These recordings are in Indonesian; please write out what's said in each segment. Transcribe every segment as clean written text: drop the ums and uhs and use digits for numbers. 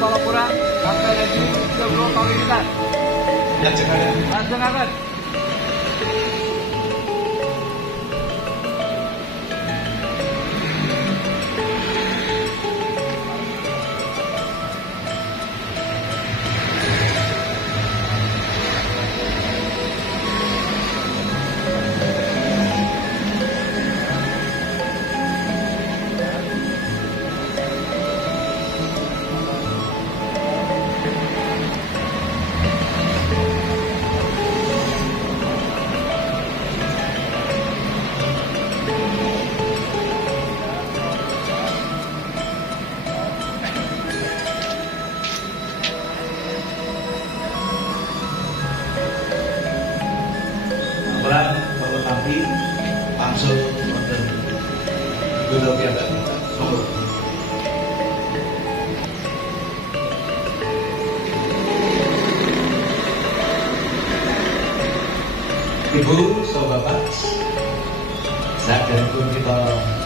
Palapura sampai lagi sebelum pamilikan. Lajengaken. Bapak Tampi langsung wonten Gunung Piyambak Solo. Ibu, so Bapak, saat pun kita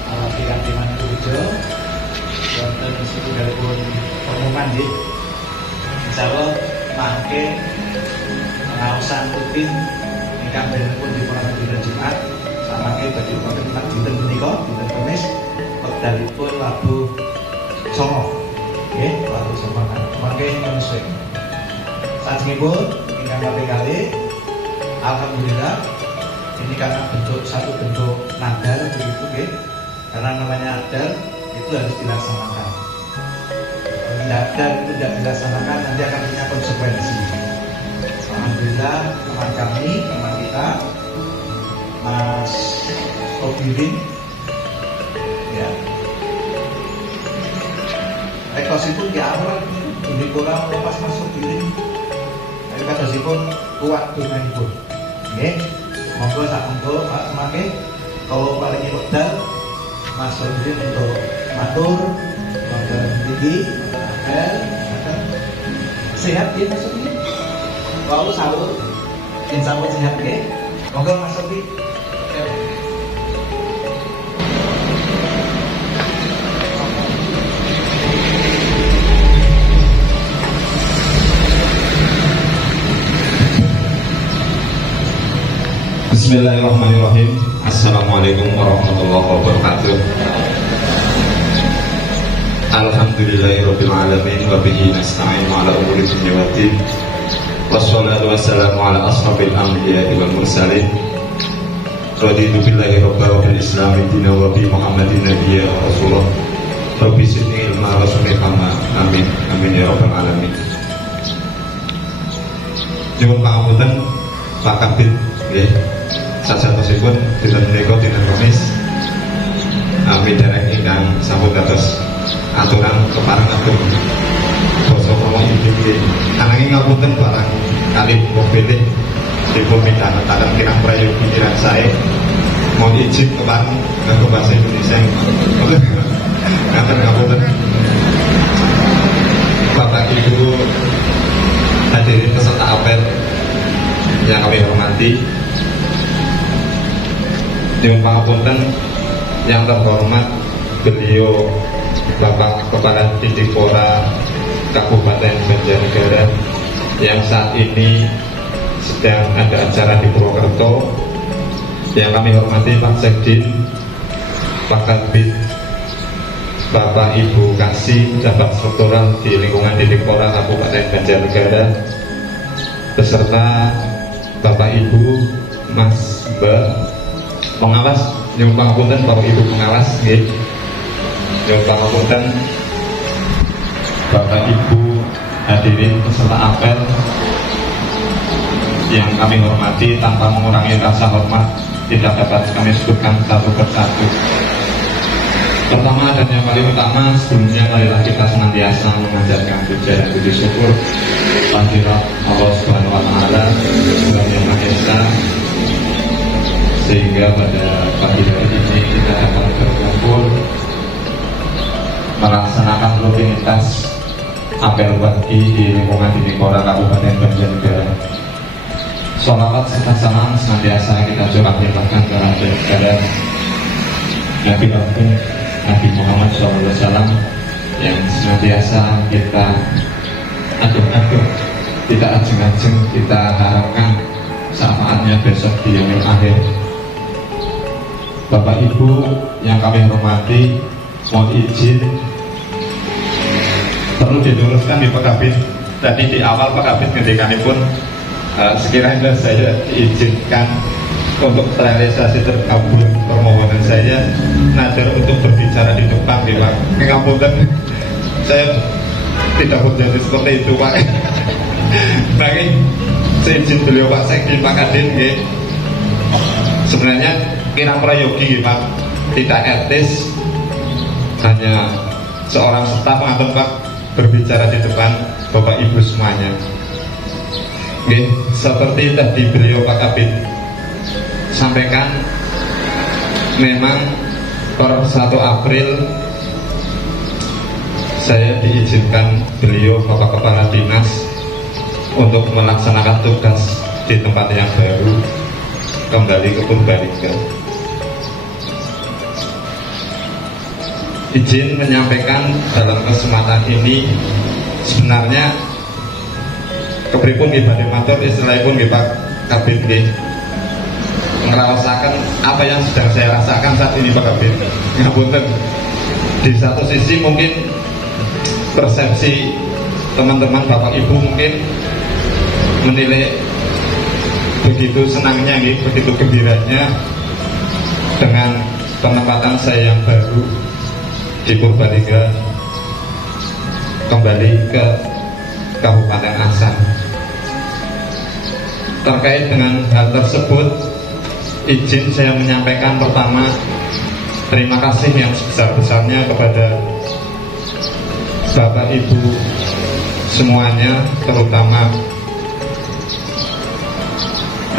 alami kantiman Kujo, wonten setunggalipun pengumuman di insyaallah mangke pengawasan rutin ingkang pun di dina Jumat samangke badhe wonten dinten menika dinten Kamis wekdalipun Rabu Songo. Nggih, Rabu Songo mangke nyusun. Sajengipun ingkang kalih alhamdulillah ini karena satu bentuk nadar begitu nggih. Karena namanya nadar itu harus dilaksanakan. Kalau nadar itu tidak dilaksanakan nanti akan punya konsekuensi. Alhamdulillah teman kami, teman kita Mas Obirin ya rekos itu di awal ini kurang lepas Mas Obirin tapi kadosipun kuat dengan ibu oke, monggo sak monggo Pak Semake kalau paling wekdal Mas Obirin untuk matur wonten tinggi sehat ya Mas Obirin. Kalau sahur, insya Allah sehat ya. Monggo Mas Sofi. Bismillahirrahmanirrahim. Assalamualaikum warahmatullahi wabarakatuh. Alhamdulillahirabbil alamin wa bihi nasta'inu ala umuri dunya waddin. Wassalatu wassalamu ala asrafil anbiya'i wal mursalin. Raditu billahi rabban wa bil islami dinan wa bi Muhammadin nabiyya wa rasulullah. Rabbi zidni ilma wa zidni fahma. Amin. Amin ya rabbal alamin. Nyuwun pangapunten Pak Kabid nggih. Sajatosipun dinten menika dinten Kamis. Amin derek ingkang sampun dados aturan keparengaken basa Kromo iki ananging ngapunten barang kalih wong pilih dipun midhangetaken kirang prayogi pikiran sae mohon izin kepareng nganggo basa Indonesia ngapunten Bapak Ibu hadirin peserta apel yang kami hormati, nyuwun pangapunten yang terhormat beliau Bapak Kepala Didikpora Kabupaten Banjarnegara yang saat ini sedang ada acara di Purwokerto, yang kami hormati Pak Sekdin, Pak Kabid, Bapak Ibu Kasih, Jabat Struktural di lingkungan Didikpora Kabupaten Banjarnegara, beserta Bapak Ibu, Mas Mbak pengawas, nyuwun pangapunten Bapak Ibu pengawas nggih. Nyuwun pangapunten Bapak Ibu hadirin peserta apel yang kami hormati, tanpa mengurangi rasa hormat tidak dapat kami sebutkan satu persatu. Pertama dan yang paling utama, sebelumnya marilah kita senantiasa mengajarkan puja dan puji syukur kehadirat Allah Subhanahu wa taala yang Maha Esa, sehingga pada pagi hari ini kita dapat berkumpul melaksanakan rutinitas apel pagi di lingkungan Didikpora Kabupaten Banjarnegara. Sholawat serta salam senantiasa kita curahkan kepada Nabi Muhammad SAW yang senantiasa kita aduk-aduk, kita ajeng-ajeng, kita harapkan syafaatnya besok di yaumil akhir. Bapak Ibu yang kami hormati, mohon izin perlu diluruskan di Pak Kabid. Tadi di awal Pak Kabid ngendikanipun sekiranya saya diizinkan untuk realisasi terkabul permohonan saya nadar untuk berbicara di depan di Pak. Ngapunten, saya tidak berjanji seperti itu Pak. Bagi saya izin beliau Pak Sekdi Pak Kadin, sebenarnya kirang prayogi Pak, tidak etis hanya seorang staf atau Pak berbicara di depan Bapak Ibu semuanya. Seperti tadi beliau Pak Kabid sampaikan, memang per 1 April saya diizinkan beliau Bapak Kepala Dinas untuk melaksanakan tugas di tempat yang baru, kembali ke Purbalingga. Izin menyampaikan dalam kesempatan ini, sebenarnya kepripun nggih badhe matur istilahipun nggih Pak Kabid nggih ngerasakan apa yang sedang saya rasakan saat ini Pak Kabid. Ngapunten, di satu sisi mungkin persepsi teman-teman Bapak Ibu mungkin menilai begitu senangnya nggih, begitu gembiranya dengan penempatan saya yang baru di Purbalingga, kembali ke Kabupaten Asan. Terkait dengan hal tersebut, izin saya menyampaikan pertama terima kasih yang sebesar-besarnya kepada Bapak Ibu semuanya, terutama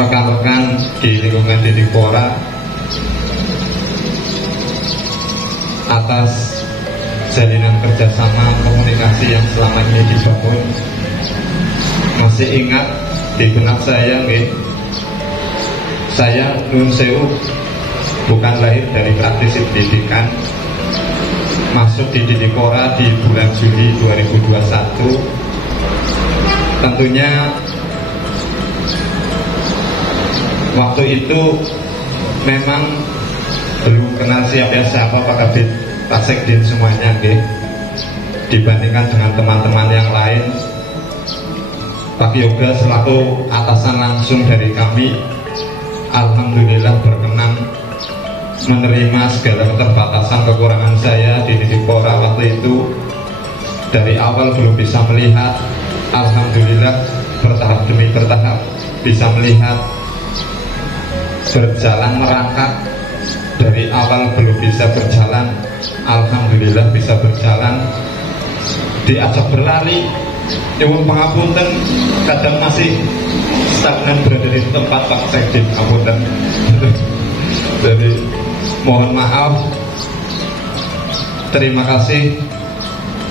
rekan-rekan di lingkungan Didikpora atas jalinan kerjasama komunikasi yang selama ini dibangun. Masih ingat di benak saya nggih, saya nun sewu bukan lahir dari praktisi pendidikan, masuk di Didikpora di bulan Juli 2021. Tentunya waktu itu memang belum kenal siapa Pak Kabid, Pak Sekdin semuanya nggih. Dibandingkan dengan teman-teman yang lain, Pak Yoga selaku atasan langsung dari kami, alhamdulillah berkenan menerima segala keterbatasan kekurangan saya di Didikpora waktu itu. Dari awal belum bisa melihat, alhamdulillah bertahap demi bertahap bisa melihat, berjalan merangkak. Dari awal belum bisa berjalan, alhamdulillah bisa berjalan. Diajak berlari, nyuwun pangapunten, kadang masih stagnan berada di tempat Pak Sekdin, apunten. Jadi mohon maaf. Terima kasih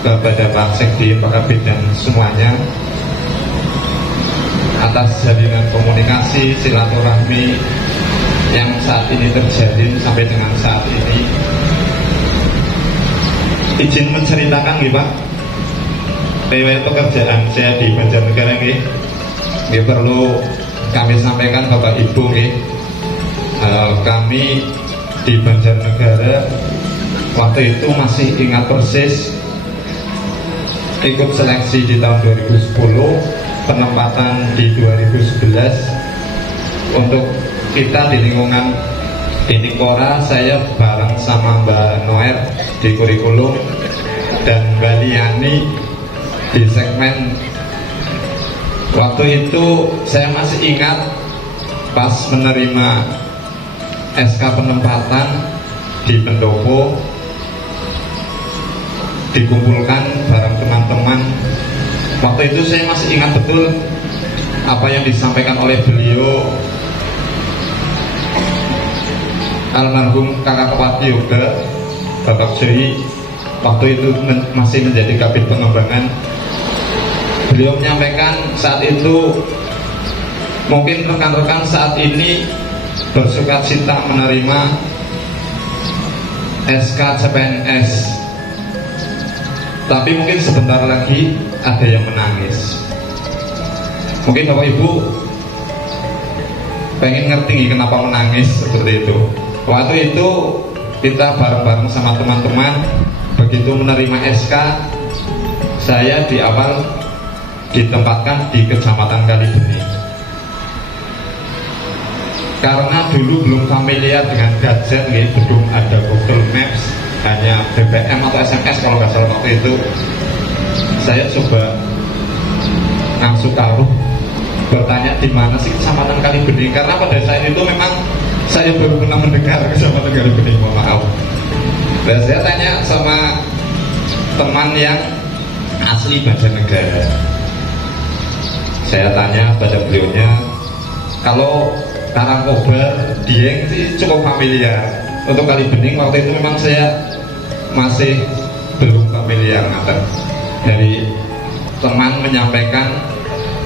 kepada Pak Sekdin, Pak Kabid dan semuanya atas jalinan komunikasi silaturahmi yang saat ini terjalin sampai dengan saat ini. Izin menceritakan nggih Pak, riwayat pekerjaan saya di Banjarnegara nggih. Nggih perlu kami sampaikan Bapak Ibu nggih. Kami di Banjarnegara waktu itu masih ingat persis ikut seleksi di tahun 2010, penempatan di 2011 untuk kita di lingkungan Didikpora. Saya bareng sama Mbak Noer di kurikulum dan Mbak Liani di segmen. Waktu itu saya masih ingat pas menerima SK penempatan di Pendopo, dikumpulkan bareng teman-teman. Waktu itu saya masih ingat betul apa yang disampaikan oleh beliau almarhum Kakak Kepati Yoga, Bapak Sri, waktu itu masih menjadi Kabid Pengembangan. Beliau menyampaikan saat itu, mungkin rekan-rekan saat ini bersukacita menerima SK CPNS. Tapi mungkin sebentar lagi ada yang menangis. Mungkin Bapak Ibu pengen ngerti kenapa menangis seperti itu. Waktu itu kita bareng-bareng sama teman-teman, begitu menerima SK, saya di awal ditempatkan di Kecamatan Kalibening. Karena dulu belum familiar dengan gadget, belum ada Google Maps, hanya BBM atau SMS kalau nggak salah waktu itu. Saya coba langsung taruh bertanya di mana sih Kecamatan Kalibening, karena pada saat itu memang saya baru pernah mendengar Kecamatan Kalibening, mohon maaf. Dan saya tanya sama teman yang asli Banjarnegara. Saya tanya pada beliaunya, kalau Karangkobar, Dieng sih cukup familiar. Untuk Kalibening waktu itu memang saya masih belum familiar. Dari teman menyampaikan,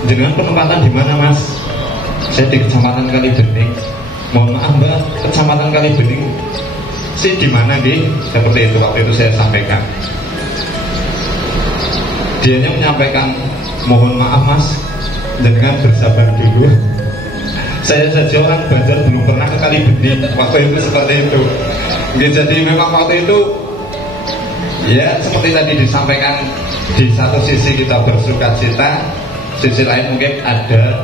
jenengan penempatan di mana Mas? Saya di Kecamatan Kalibening. Mohon maaf Mbak, Kecamatan Kalibening sih di mana nggih? Seperti itu waktu itu saya sampaikan. Dianya menyampaikan, mohon maaf Mas, jenengan bersabar dulu. Saya saja orang Banjar belum pernah ke Kalibening. Waktu itu seperti itu. Jadi memang waktu itu ya seperti tadi disampaikan, di satu sisi kita bersuka cita, sisi lain mungkin ada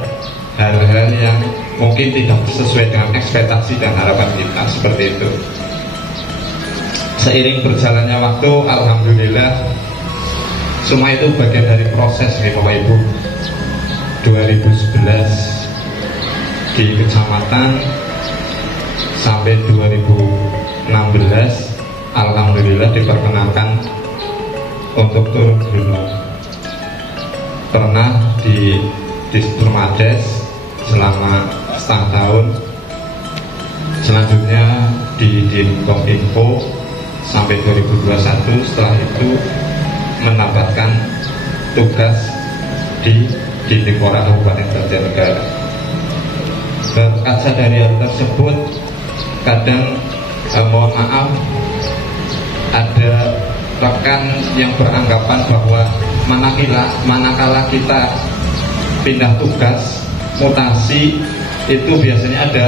hal-hal yang mungkin tidak sesuai dengan ekspektasi dan harapan kita, seperti itu. Seiring berjalannya waktu, alhamdulillah semua itu bagian dari proses nih Bapak Ibu. 2011 di kecamatan sampai 2016 alhamdulillah diperkenankan untuk turun gunung. Pernah di Permades selama setengah tahun, selanjutnya di Kominfo sampai 2021. Setelah itu mendapatkan tugas di Dipora Kabupaten Banjarnegara. Berkaca dari hal tersebut, kadang mohon maaf, ada rekan yang beranggapan bahwa manakala kita pindah tugas, mutasi, itu biasanya ada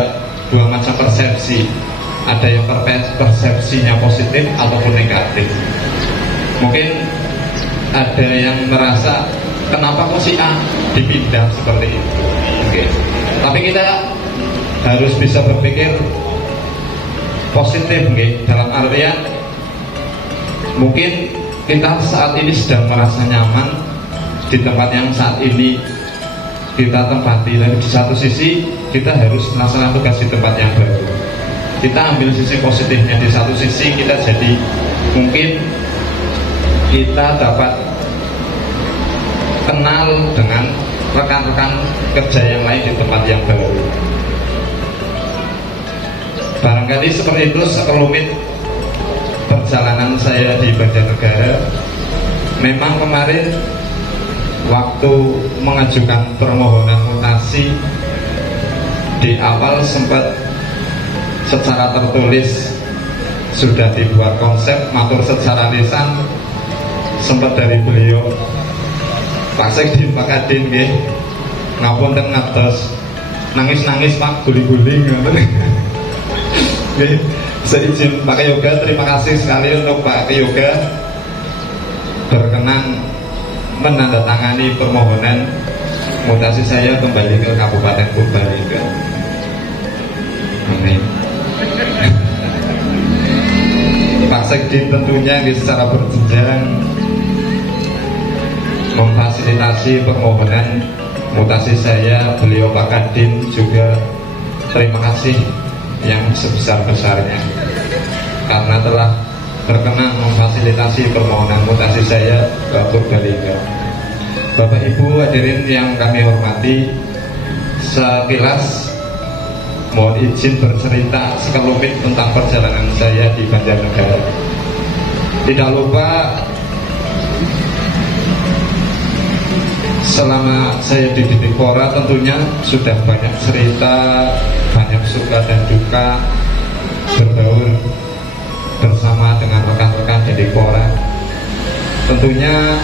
dua macam persepsi. Ada yang persepsinya positif ataupun negatif. Mungkin ada yang merasa kenapa kok si A dipindah seperti itu. Oke. Tapi kita harus bisa berpikir positif, dalam artian mungkin kita saat ini sedang merasa nyaman di tempat yang saat ini kita tempati, dan di satu sisi kita harus melaksanakan tugas di tempat yang baru. Kita ambil sisi positifnya, di satu sisi kita jadi mungkin kita dapat kenal dengan rekan-rekan kerja yang lain di tempat yang baru. Barangkali seperti itu sekelumit perjalanan saya di Banjarnegara. Memang kemarin waktu mengajukan permohonan mutasi, di awal sempat secara tertulis sudah dibuat konsep, matur secara lisan sempat dari beliau Pak Sekdin, Pak Kadin, ngapunten ngatos nangis-nangis Pak, guling-guling. Saya izin Pak Yoga, terima kasih sekali untuk Pak Yoga berkenan menandatangani permohonan mutasi saya kembali ke Kabupaten Purbalingga. Amin. Pak Sekdin tentunya secara berjenjang memfasilitasi permohonan mutasi saya. Beliau Pak Kadin juga terima kasih yang sebesar-besarnya karena telah berkenan memfasilitasi permohonan mutasi saya ke Purbalingga. Bapak Ibu hadirin yang kami hormati, sekilas mohon izin bercerita sekelumit tentang perjalanan saya di Banjarnegara. Tidak lupa selama saya di Dipora tentunya sudah banyak cerita, banyak suka dan duka berbaur bersama dengan rekan-rekan di Dipora. Tentunya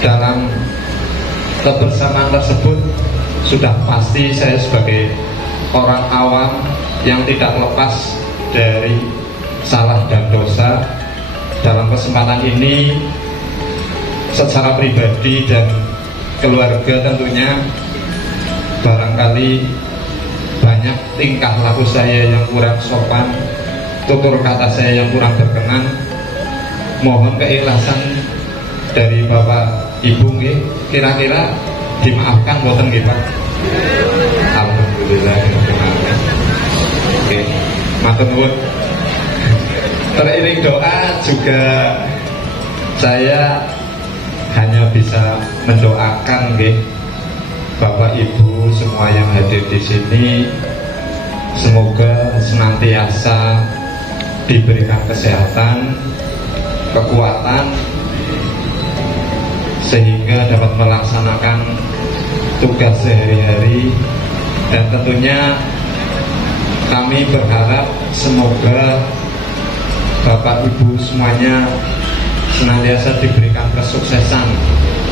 dalam kebersamaan tersebut sudah pasti saya sebagai orang awam yang tidak lepas dari salah dan dosa. Dalam kesempatan ini secara pribadi dan keluarga tentunya barangkali banyak tingkah laku saya yang kurang sopan, tutur kata saya yang kurang berkenan. Mohon keikhlasan dari Bapak Ibu nggih, kira-kira dimaafkan mboten nggih Pak? Alhamdulillah dimaafkan. Oke, matur nuwun. Teriring doa juga saya hanya bisa mendoakan nggih Bapak Ibu semua yang hadir di sini, semoga senantiasa diberikan kesehatan, kekuatan, sehingga dapat melaksanakan tugas sehari-hari. Dan tentunya kami berharap semoga Bapak Ibu semuanya senantiasa diberikan kesuksesan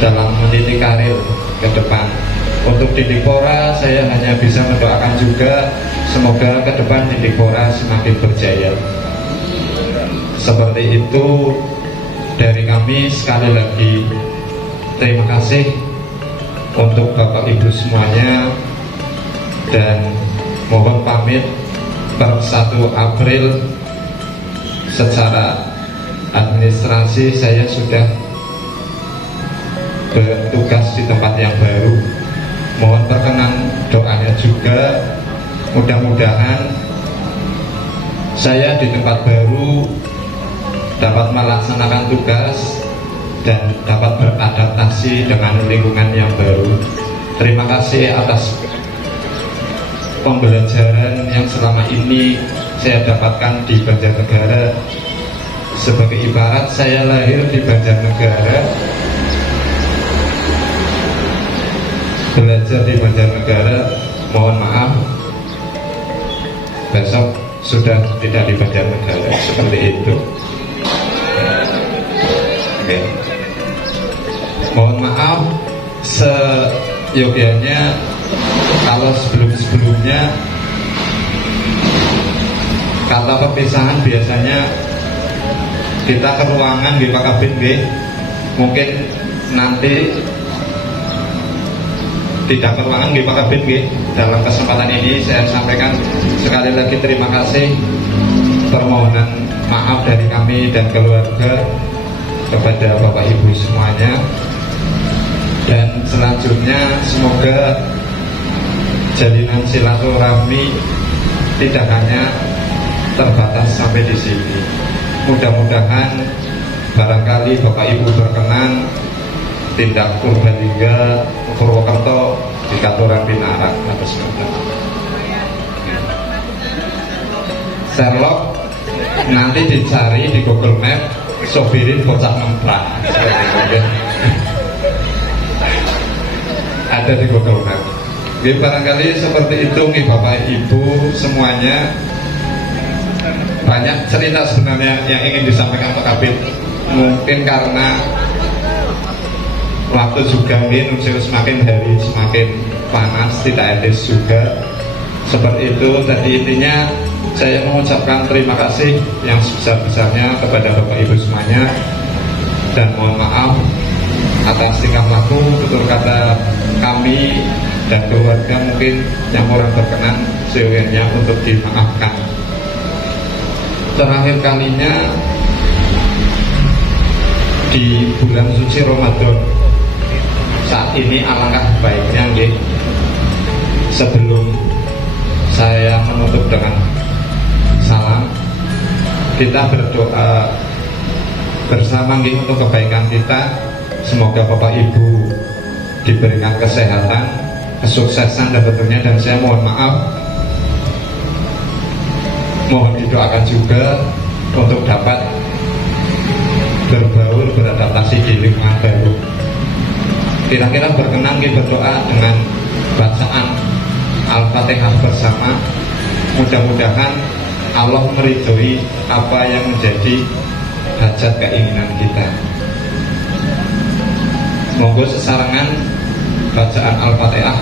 dalam meniti karir ke depan. Untuk Didikpora saya hanya bisa mendoakan juga semoga ke depan Didikpora semakin berjaya. Seperti itu dari kami. Sekali lagi terima kasih untuk Bapak Ibu semuanya, dan mohon pamit per 1 April secara administrasi saya sudah bertugas di tempat yang baru. Mohon perkenan doanya juga, mudah-mudahan saya di tempat baru dapat melaksanakan tugas dan dapat beradaptasi dengan lingkungan yang baru. Terima kasih atas pembelajaran yang selama ini saya dapatkan di Banjarnegara. Sebagai ibarat saya lahir di Banjarnegara, belajar di Banjarnegara, mohon maaf besok sudah tidak di Banjarnegara, seperti itu. Oke. Mohon maaf seyogianya kalau sebelum-sebelumnya kata perpisahan biasanya kita ke ruangan di Pak Kabin B, mungkin nanti tidak ke ruangan di Pak Kabin B. Dalam kesempatan ini saya sampaikan sekali lagi terima kasih, permohonan maaf dari kami dan keluarga kepada Bapak Ibu semuanya. Dan selanjutnya semoga jalinan silaturahmi tidak hanya terbatas sampai di sini. Mudah-mudahan barangkali Bapak Ibu berkenan tindak Purbalingga Purwokerto di Katuran Pinarak atau semacam. Sherlock nanti dicari di Google Map, sopirin bocah memprak. Ada di Google Map. Jadi barangkali seperti itu nih Bapak Ibu semuanya. Banyak cerita sebenarnya yang ingin disampaikan Pak Kabid. Mungkin karena waktu juga mungkin semakin hari semakin panas, tidak etis juga. Seperti itu tadi intinya. Saya mengucapkan terima kasih yang sebesar-besarnya kepada Bapak Ibu semuanya, dan mohon maaf atas tingkah laku, tutur kata kami dan keluarga mungkin yang kurang berkenan, seyogianya untuk dimaafkan. Terakhir kalinya di bulan suci Ramadan saat ini, alangkah baiknya nggih, sebelum saya menutup dengan salam, kita berdoa bersama nggih untuk kebaikan kita. Semoga Bapak Ibu diberikan kesehatan, kesuksesan dan tentunya, dan saya mohon maaf, mohon didoakan juga untuk dapat berbaur, beradaptasi di lingkungan baru. Kira-kira berkenan kita berdoa dengan bacaan Al-Fatihah bersama. Mudah-mudahan Allah meridhoi apa yang menjadi hajat keinginan kita. Monggo sesarengan bacaan Al-Fatihah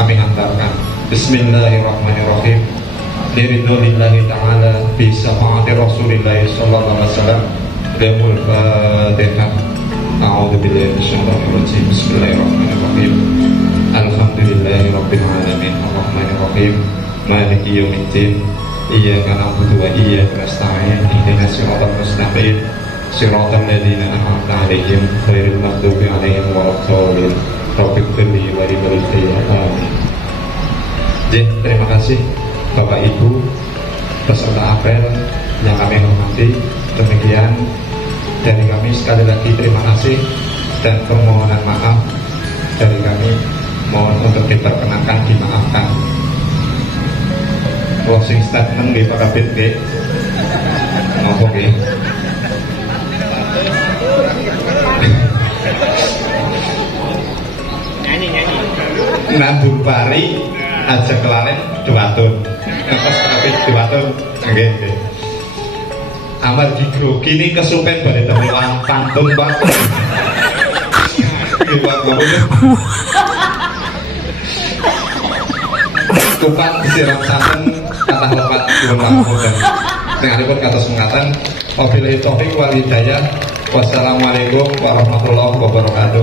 kami hantarkan. Bismillahirrahmanirrahim. Lillahi ta'ala bi syafaati Rasulillah sallallahu alaihi wasallam. Damul Fatihah. A'udzu billahi minasyaitonir rajim. Bismillahirrahmanirrahim. Alhamdulillahirabbil alamin. Arrahmanir rahim. Maliki yaumiddin. Iyyaka na'budu wa iyyaka nasta'in. Ihdinas siratal mustaqim. Siratal ladzina an'amta 'alaihim ghairil maghdubi 'alaihim waladdallin. Rabbighfirli wa li walidayya. Amin. Terima kasih Bapak Ibu peserta apel yang kami hormati. Demikian dari kami, sekali lagi terima kasih dan permohonan maaf dari kami, mohon untuk diperkenankan, dimaafkan. Closing statement di Pak Kabit G. Ngopo G. Nabung pari aja kelalen duatun. Ngetes Kabit duatun nggih. Amar grogi ini kesupen pada temuan pantun Pak. Kupat siram santen kata lepat belum langsung. Dengaripun kata sengatan. Wabillahi taufiq wal hidayah. Wassalamualaikum warahmatullahi wabarakatuh.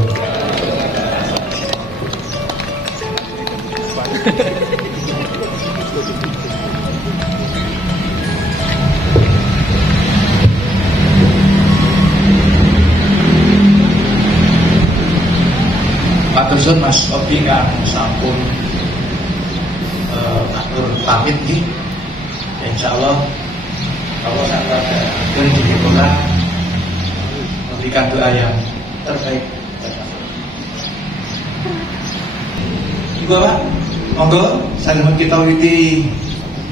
Matur Mas Obi kan sampun atur pamit nggih. Insyaallah Allah sangat akan diberikan memberikan doa yang terbaik. Bapak, monggo sampun kita wiwiti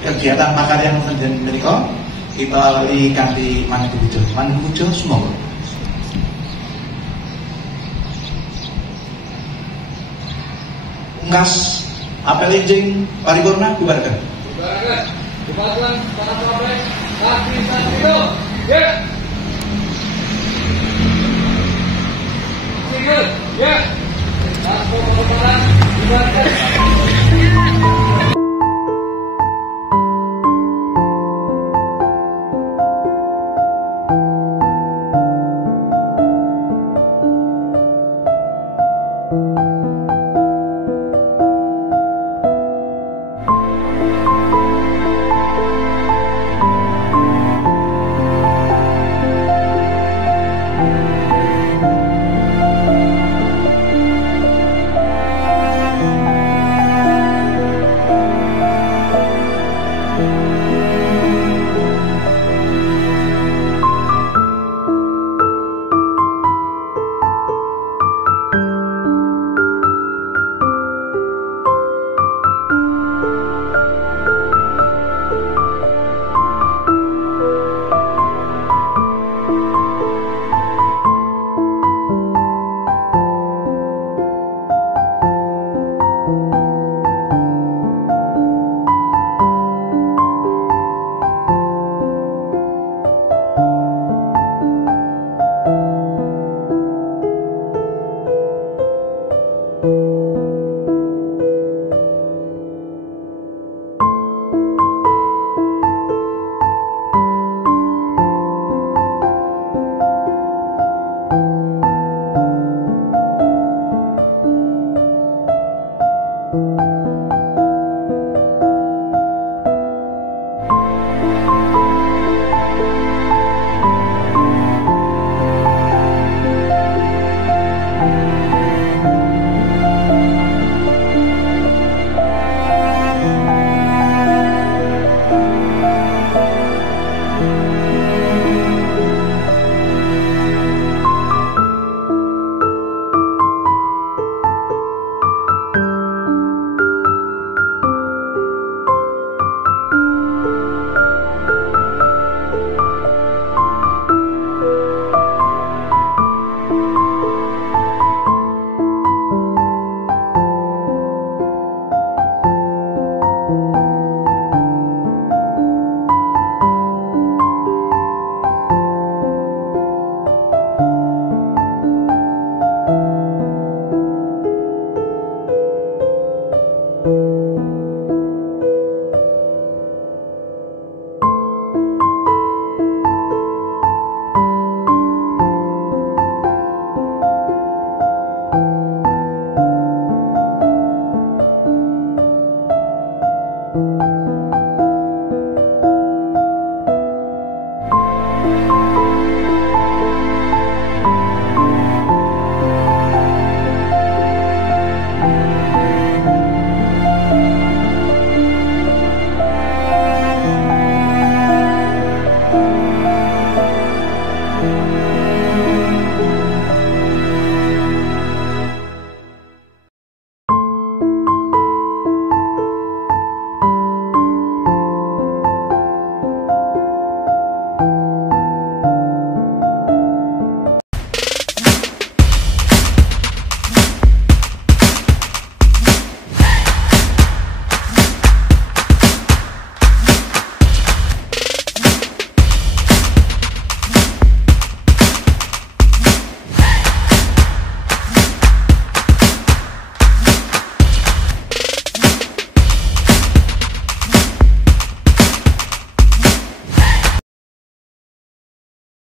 kegiatan makarya wonten menika. Kita lali kanthi manah puja. Manah puja semoga. Ngas apel injing paripurna bubarkan. Bubarkan. Dipaduan para pabrik.